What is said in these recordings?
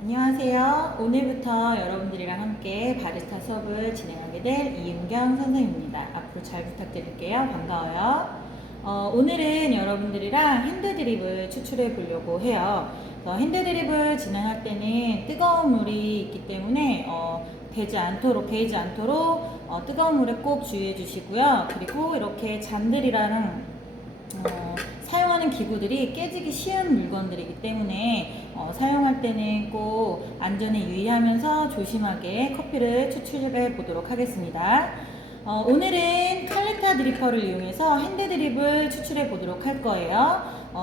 안녕하세요. 오늘부터 여러분들이랑 함께 바리스타 수업을 진행하게 될 이은경 선생님입니다. 앞으로 잘 부탁드릴게요. 반가워요. 오늘은 여러분들이랑 핸드드립을 추출해 보려고 해요. 핸드드립을 진행할 때는 뜨거운 물이 있기 때문에 데이지 않도록 뜨거운 물에 꼭 주의해 주시고요. 그리고 이렇게 잔들이랑 사용하는 기구들이 깨지기 쉬운 물건들이기 때문에 사용할 때는 꼭 안전에 유의하면서 조심하게 커피를 추출해 보도록 하겠습니다. 오늘은 칼리타 드리퍼를 이용해서 핸드 드립을 추출해 보도록 할 거예요.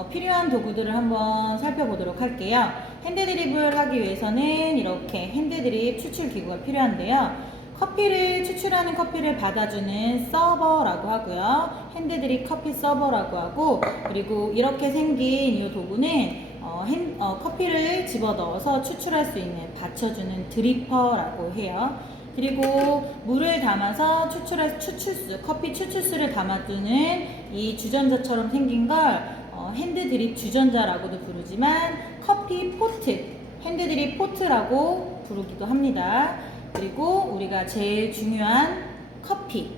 필요한 도구들을 한번 살펴보도록 할게요. 핸드 드립을 하기 위해서는 이렇게 핸드 드립 추출 기구가 필요한데요. 추출하는 커피를 받아주는 서버라고 하고요. 핸드드립 커피 서버라고 하고, 그리고 이렇게 생긴 이 도구는 커피를 집어넣어서 추출할 수 있는 받쳐주는 드리퍼라고 해요. 그리고 물을 담아서 커피 추출수를 담아두는 이 주전자처럼 생긴 걸 핸드드립 주전자라고도 부르지만 커피 포트, 핸드드립 포트라고 부르기도 합니다. 그리고 우리가 제일 중요한 커피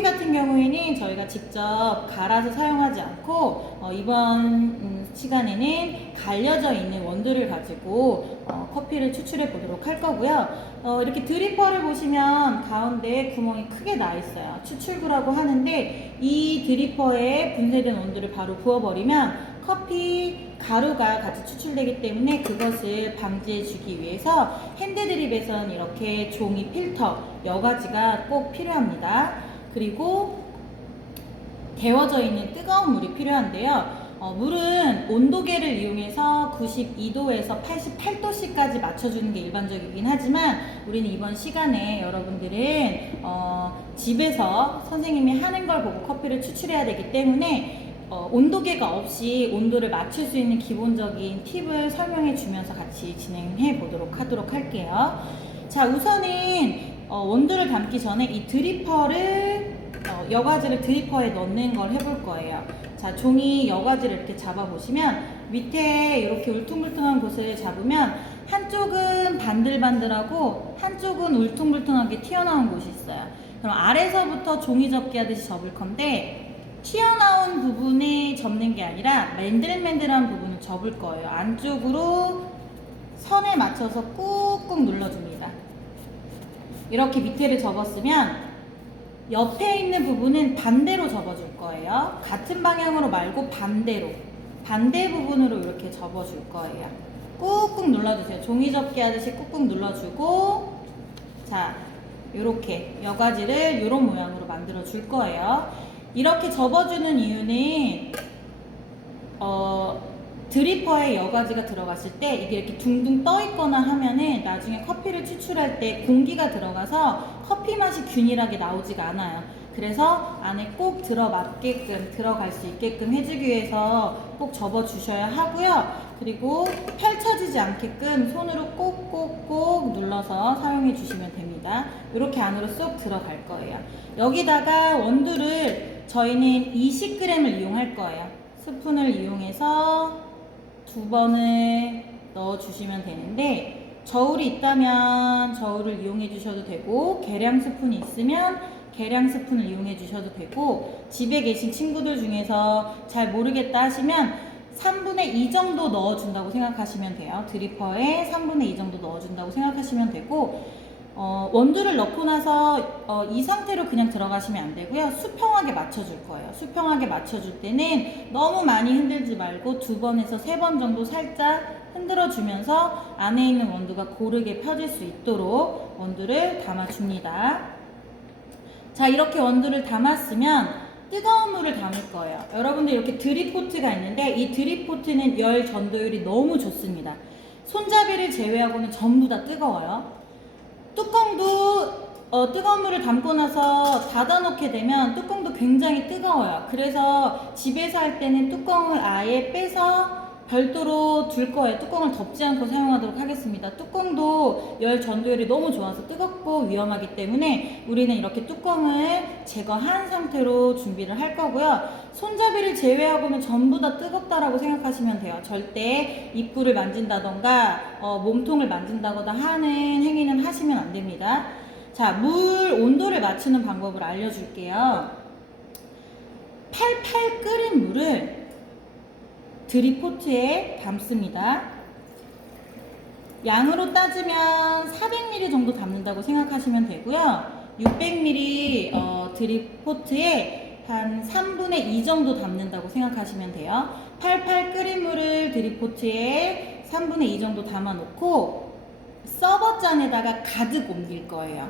같은 경우에는 저희가 직접 갈아서 사용하지 않고 이번 시간에는 갈려져 있는 원두를 가지고 커피를 추출해 보도록 할 거고요. 이렇게 드리퍼를 보시면 가운데 구멍이 크게 나 있어요. 추출구라고 하는데 이 드리퍼에 분쇄된 원두를 바로 부어버리면 커피 가루가 같이 추출되기 때문에 그것을 방지해 주기 위해서 핸드드립에서는 이렇게 종이 필터, 여과지가 꼭 필요합니다. 그리고 데워져 있는 뜨거운 물이 필요한데요. 물은 온도계를 이용해서 92도에서 88도씨까지 맞춰주는 게 일반적이긴 하지만 우리는 이번 시간에 여러분들은 집에서 선생님이 하는 걸 보고 커피를 추출해야 되기 때문에 온도계가 없이 온도를 맞출 수 있는 기본적인 팁을 설명해 주면서 같이 진행해 보도록 하도록 할게요. 자, 우선은 원두를 담기 전에 이 드리퍼를 여과지를 드리퍼에 넣는 걸 해볼 거예요. 자, 종이 여과지를 이렇게 잡아보시면 밑에 이렇게 울퉁불퉁한 곳을 잡으면 한쪽은 반들반들하고 한쪽은 울퉁불퉁하게 튀어나온 곳이 있어요. 그럼 아래서부터 종이 접기 하듯이 접을 건데 튀어나온 부분에 접는 게 아니라 맨들맨들한 부분을 접을 거예요. 안쪽으로 선에 맞춰서 꾹꾹 눌러줍니다. 이렇게 밑에를 접었으면 옆에 있는 부분은 반대로 접어줄 거예요. 같은 방향으로 말고 반대 부분으로 이렇게 접어줄 거예요. 꾹꾹 눌러주세요. 종이 접기 하듯이 꾹꾹 눌러주고, 자, 이렇게 여과지를 이런 모양으로 만들어 줄 거예요. 이렇게 접어주는 이유는 드리퍼에 여과지가 들어갔을 때 이게 이렇게 둥둥 떠 있거나 하면은 나중에 커피를 추출할 때 공기가 들어가서 커피 맛이 균일하게 나오지가 않아요. 그래서 안에 꼭 들어갈 수 있게끔 해주기 위해서 꼭 접어 주셔야 하고요. 그리고 펼쳐지지 않게끔 손으로 꼭꼭꼭 눌러서 사용해 주시면 됩니다. 이렇게 안으로 쏙 들어갈 거예요. 여기다가 원두를 저희는 20g을 이용할 거예요. 스푼을 이용해서 2번을 넣어 주시면 되는데, 저울이 있다면 저울을 이용해 주셔도 되고, 계량 스푼이 있으면 계량 스푼을 이용해 주셔도 되고, 집에 계신 친구들 중에서 잘 모르겠다 하시면 3분의 2 정도 넣어준다고 생각하시면 돼요. 드리퍼에 3분의 2 정도 넣어준다고 생각하시면 되고, 원두를 넣고 나서 이 상태로 그냥 들어가시면 안 되고요. 수평하게 맞춰줄 거예요. 수평하게 맞춰줄 때는 너무 많이 흔들지 말고 2번에서 3번 정도 살짝 흔들어 주면서 안에 있는 원두가 고르게 펴질 수 있도록 원두를 담아줍니다. 자, 이렇게 원두를 담았으면 뜨거운 물을 담을 거예요. 여러분들 이렇게 드립포트가 있는데 이 드립포트는 열 전도율이 너무 좋습니다. 손잡이를 제외하고는 전부 다 뜨거워요. 뚜껑도 뜨거운 물을 담고 나서 닫아놓게 되면 뚜껑도 굉장히 뜨거워요. 그래서 집에서 할 때는 뚜껑을 아예 빼서 별도로 둘 거예요. 뚜껑을 덮지 않고 사용하도록 하겠습니다. 뚜껑도 열 전도율이 너무 좋아서 뜨겁고 위험하기 때문에 우리는 이렇게 뚜껑을 제거한 상태로 준비를 할 거고요. 손잡이를 제외하고는 전부 다 뜨겁다라고 생각하시면 돼요. 절대 입구를 만진다던가 몸통을 만진다거나 하는 행위는 하시면 안 됩니다. 자, 물 온도를 맞추는 방법을 알려줄게요. 팔팔 끓인 물을 드립포트에 담습니다. 양으로 따지면 400ml 정도 담는다고 생각하시면 되고요. 600ml 드립포트에 한 3분의 2 정도 담는다고 생각하시면 돼요. 팔팔 끓인 물을 드립포트에 3분의 2 정도 담아 놓고 서버잔에다가 가득 옮길 거예요.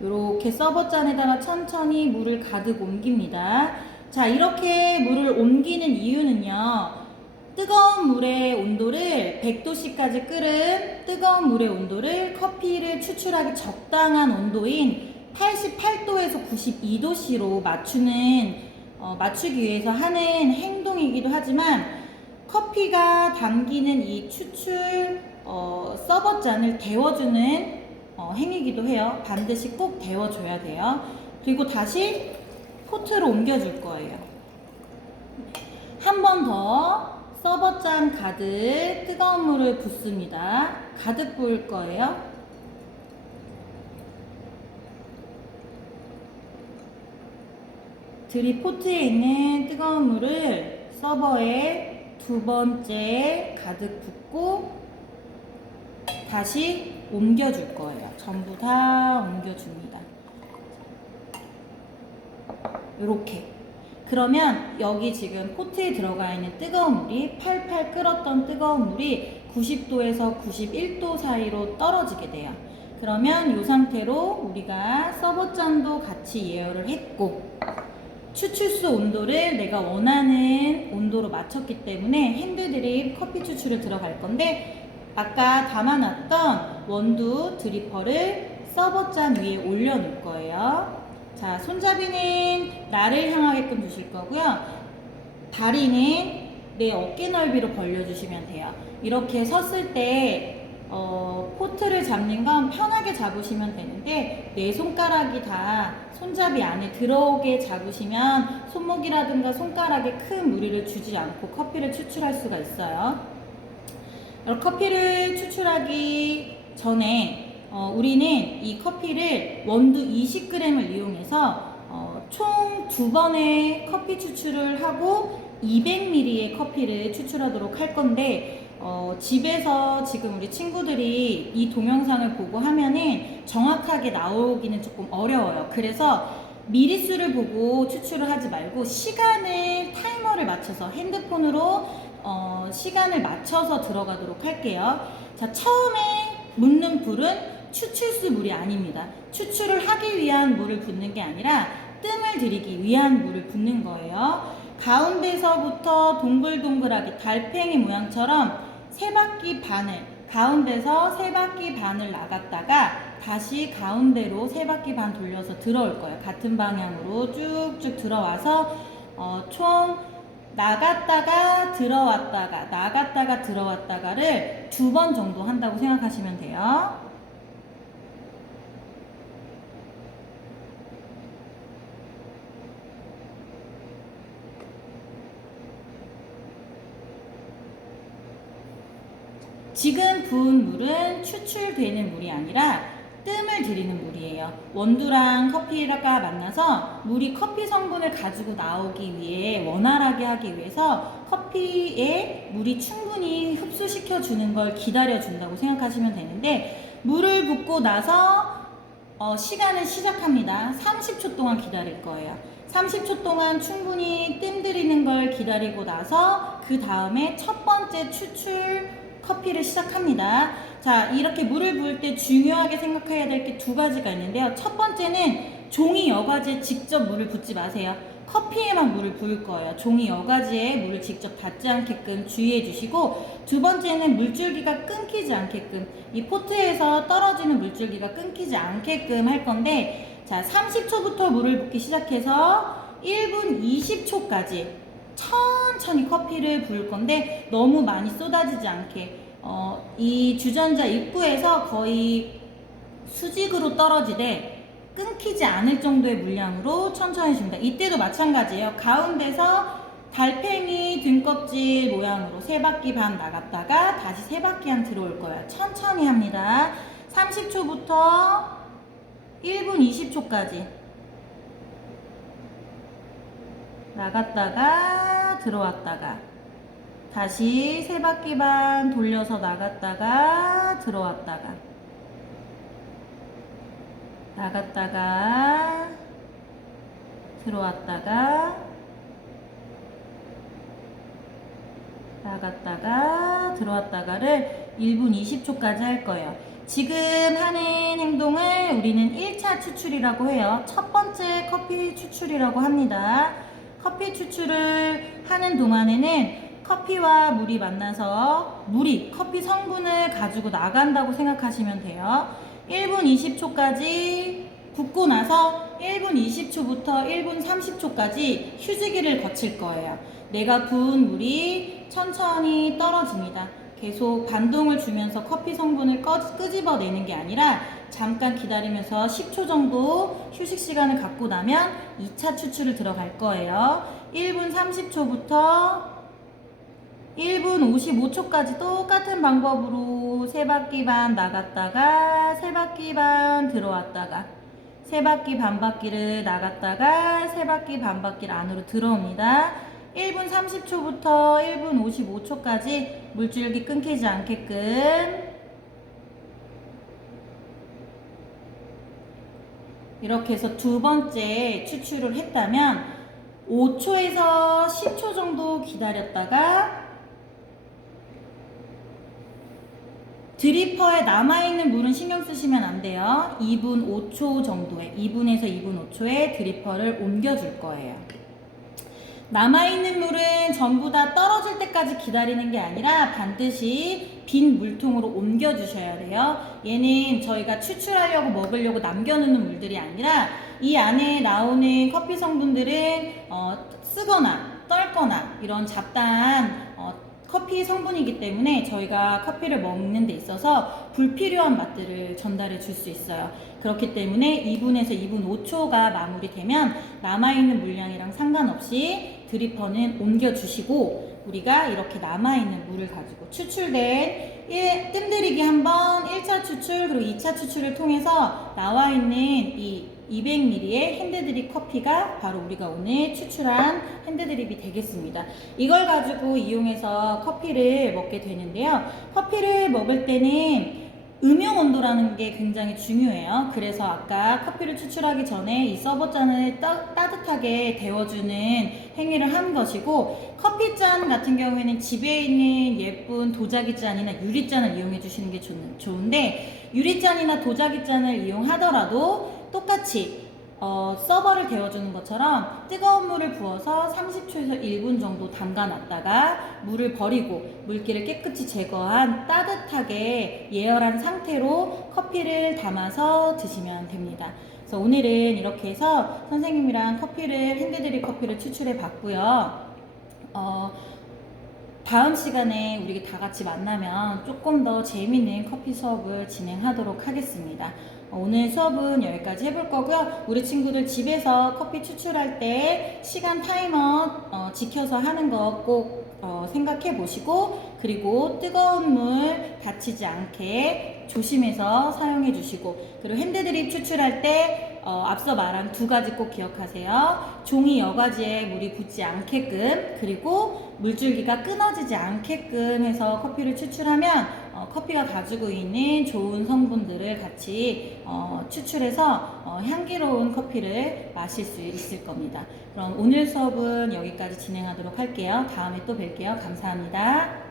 이렇게 서버잔에다가 천천히 물을 가득 옮깁니다. 자, 이렇게 물을 옮기는 이유는요, 뜨거운 물의 온도를 100도씨까지 끓은 뜨거운 물의 온도를 커피를 추출하기 적당한 온도인 88도에서 92도씨로 맞추기 위해서 하는 행동이기도 하지만, 커피가 담기는 이 추출 서버잔을 데워주는 행위이기도 해요. 반드시 꼭 데워줘야 돼요. 그리고 다시 포트로 옮겨줄 거예요. 한 번 더 서버잔 가득 뜨거운 물을 붓습니다. 가득 부을 거예요. 드립포트에 있는 뜨거운 물을 서버에 두 번째 가득 붓고 다시 옮겨줄 거예요. 전부 다 옮겨줍니다. 이렇게. 그러면 여기 지금 포트에 들어가 있는 뜨거운 물이 팔팔 끓었던 뜨거운 물이 90도에서 91도 사이로 떨어지게 돼요. 그러면 이 상태로 우리가 서버잔도 같이 예열을 했고, 추출수 온도를 내가 원하는 온도로 맞췄기 때문에 핸드드립 커피 추출을 들어갈 건데, 아까 담아놨던 원두 드리퍼를 서버잔 위에 올려놓을 거예요. 자, 손잡이는 나를 향하게끔 두실 거고요. 다리는 내 어깨 넓이로 벌려주시면 돼요. 이렇게 섰을 때 포트를 잡는 건 편하게 잡으시면 되는데, 내 손가락이 다 손잡이 안에 들어오게 잡으시면 손목이라든가 손가락에 큰 무리를 주지 않고 커피를 추출할 수가 있어요. 커피를 추출하기 전에 우리는 이 커피를 원두 20g을 이용해서 총 2번의 커피 추출을 하고 200ml의 커피를 추출하도록 할 건데, 집에서 지금 우리 친구들이 이 동영상을 보고 하면은 정확하게 나오기는 조금 어려워요. 그래서 미리수를 보고 추출을 하지 말고 타이머를 맞춰서 핸드폰으로 시간을 맞춰서 들어가도록 할게요. 자, 처음에 묻는 불은 추출수 물이 아닙니다. 추출을 하기 위한 물을 붓는 게 아니라 뜸을 들이기 위한 물을 붓는 거예요. 가운데서부터 동글동글하게 달팽이 모양처럼 가운데서 3바퀴 반을 나갔다가 다시 가운데로 3바퀴 반 돌려서 들어올 거예요. 같은 방향으로 쭉쭉 들어와서 총 나갔다가 들어왔다가를 2번 정도 한다고 생각하시면 돼요. 지금 부은 물은 추출되는 물이 아니라 뜸을 들이는 물이에요. 원두랑 커피가 만나서 물이 커피 성분을 가지고 나오기 위해, 원활하게 하기 위해서 커피에 물이 충분히 흡수시켜 주는 걸 기다려 준다고 생각하시면 되는데, 물을 붓고 나서 시간을 시작합니다. 30초 동안 기다릴 거예요. 30초 동안 충분히 뜸 들이는 걸 기다리고 나서 그 다음에 첫 번째 추출 커피를 시작합니다. 자, 이렇게 물을 부을 때 중요하게 생각해야 될 게 2가지가 있는데요. 첫 번째는 종이 여과지에 직접 물을 붓지 마세요. 커피에만 물을 부을 거예요. 종이 여과지에 물을 직접 닿지 않게끔 주의해 주시고, 두 번째는 물줄기가 끊기지 않게끔, 이 포트에서 떨어지는 물줄기가 끊기지 않게끔 할 건데, 자, 30초부터 물을 붓기 시작해서 1분 20초까지 천천히 커피를 부을 건데 너무 많이 쏟아지지 않게 이 주전자 입구에서 거의 수직으로 떨어지되 끊기지 않을 정도의 물량으로 천천히 줍니다. 이때도 마찬가지예요. 가운데서 달팽이 등껍질 모양으로 3바퀴 반 나갔다가 다시 3바퀴 안 들어올 거예요. 천천히 합니다. 30초부터 1분 20초까지 나갔다가 들어왔다가 다시 3바퀴 반 돌려서 나갔다가 들어왔다가 나갔다가 들어왔다가 나갔다가 들어왔다가를 1분 20초까지 할 거예요. 지금 하는 행동을 우리는 1차 추출이라고 해요. 첫 번째 커피 추출이라고 합니다. 커피 추출을 하는 동안에는 커피와 물이 만나서 물이 커피 성분을 가지고 나간다고 생각하시면 돼요. 1분 20초까지 붓고 나서 1분 20초부터 1분 30초까지 휴지기를 거칠 거예요. 내가 부은 물이 천천히 떨어집니다. 계속 반동을 주면서 커피 성분을 끄집어내는 게 아니라 잠깐 기다리면서 10초 정도 휴식 시간을 갖고 나면 2차 추출을 들어갈 거예요. 1분 30초부터 1분 55초까지 똑같은 방법으로 3바퀴 반 나갔다가 3바퀴 반 들어왔다가 3바퀴 반 바퀴를 나갔다가 3바퀴 반 바퀴를 안으로 들어옵니다. 1분 30초부터 1분 55초까지 물줄기 끊기지 않게끔 이렇게 해서 두 번째 추출을 했다면 5초에서 10초 정도 기다렸다가 드리퍼에 남아있는 물은 신경 쓰시면 안 돼요. 2분 5초 정도에 2분에서 2분 5초에 드리퍼를 옮겨줄 거예요. 남아있는 물은 전부 다 떨어질 때까지 기다리는 게 아니라 반드시 빈 물통으로 옮겨주셔야 돼요. 얘는 저희가 추출하려고 먹으려고 남겨놓는 물들이 아니라 이 안에 나오는 커피 성분들은 쓰거나 떨거나 이런 잡다한 커피 성분이기 때문에 저희가 커피를 먹는 데 있어서 불필요한 맛들을 전달해 줄 수 있어요. 그렇기 때문에 2분에서 2분 5초가 마무리되면 남아있는 물량이랑 상관없이 드리퍼는 옮겨주시고 우리가 이렇게 남아있는 물을 가지고 추출된 뜸들이기 한번 1차 추출 그리고 2차 추출을 통해서 나와있는 이 200ml의 핸드드립 커피가 바로 우리가 오늘 추출한 핸드드립이 되겠습니다. 이걸 가지고 이용해서 커피를 먹게 되는데요. 커피를 먹을 때는 음용 온도라는 게 굉장히 중요해요. 그래서 아까 커피를 추출하기 전에 이 서버잔을 따뜻하게 데워주는 행위를 한 것이고 커피잔 같은 경우에는 집에 있는 예쁜 도자기잔이나 유리잔을 이용해 주시는 게 좋은데 유리잔이나 도자기잔을 이용하더라도 똑같이 서버를 데워주는 것처럼 뜨거운 물을 부어서 30초에서 1분 정도 담가놨다가 물을 버리고 물기를 깨끗이 제거한 따뜻하게 예열한 상태로 커피를 담아서 드시면 됩니다. 그래서 오늘은 이렇게 해서 선생님이랑 핸드드립 커피를 추출해 봤고요. 다음 시간에 우리 다 같이 만나면 조금 더 재미있는 커피 수업을 진행하도록 하겠습니다. 오늘 수업은 여기까지 해볼 거고요. 우리 친구들 집에서 커피 추출할 때 시간 타이머 지켜서 하는 거 꼭 생각해 보시고 그리고 뜨거운 물 다치지 않게 조심해서 사용해 주시고 그리고 핸드드립 추출할 때 앞서 말한 두 가지 꼭 기억하세요. 종이 여과지에 물이 붙지 않게끔 그리고 물줄기가 끊어지지 않게끔 해서 커피를 추출하면 커피가 가지고 있는 좋은 성분들을 같이 추출해서 향기로운 커피를 마실 수 있을 겁니다. 그럼 오늘 수업은 여기까지 진행하도록 할게요. 다음에 또 뵐게요. 감사합니다.